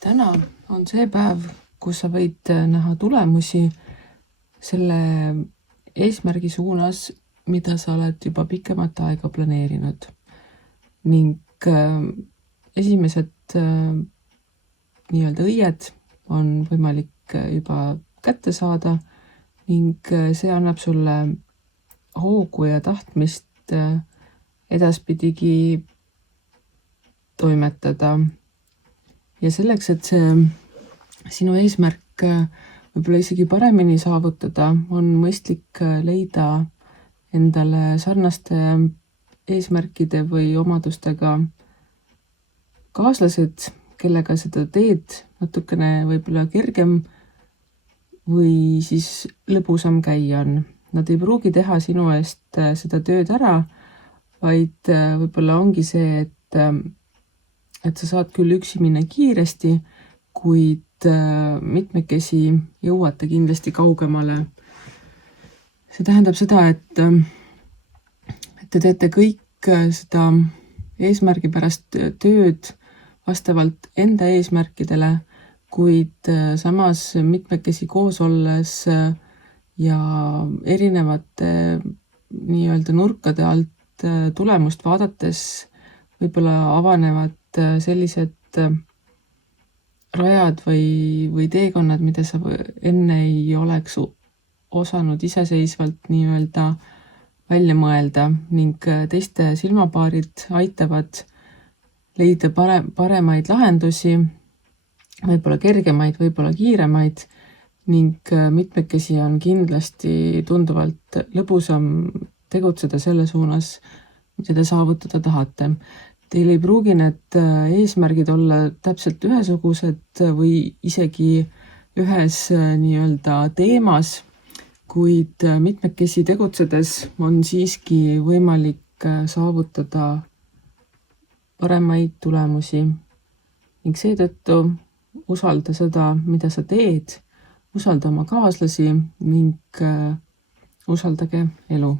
Täna on see päev, kus sa võid näha tulemusi selle eesmärgi suunas, mida sa oled juba pikemat aega planeerinud. Ning esimesed nii-öelda õied on võimalik juba kätte saada ning see annab sulle hoogu ja tahtmist edaspidigi toimetada. Ja selleks, et see sinu eesmärk võib-olla isegi paremini saavutada, on mõistlik leida endale sarnaste eesmärkide või omadustega kaaslased, kellega seda teed natukene võib-olla kergem või siis lõbusam käia on. Nad ei pruugi teha sinu eest seda tööd ära, vaid võib-olla ongi see, et sa saad küll üksi minna kiiresti, kuid mitmekesi jõuate kindlasti kaugemale. See tähendab seda, et te teete kõik seda eesmärgi pärast tööd vastavalt enda eesmärkidele, kuid samas mitmekesi koos olles ja erinevate nii-öelda nurkade alt tulemust vaadates võib-olla avanevad sellised rajad või teekonnad, mida sa enne ei oleks osanud iseseisvalt nii-öelda välja mõelda ning teiste silmapaarid aitavad leida paremaid lahendusi, võib-olla kergemaid, võib-olla kiiremaid ning mitmekesi on kindlasti tunduvalt lõbusam tegutseda selle suunas, mida te saavutada tahate. Teil ei pruugi need eesmärgid olla täpselt ühesugused või isegi ühes nii-öelda teemas, kuid mitmekesi tegutsedes on siiski võimalik saavutada paremaid tulemusi. Ning seetõttu usalda seda, mida sa teed, usalda oma kaaslasi ning usaldage elu.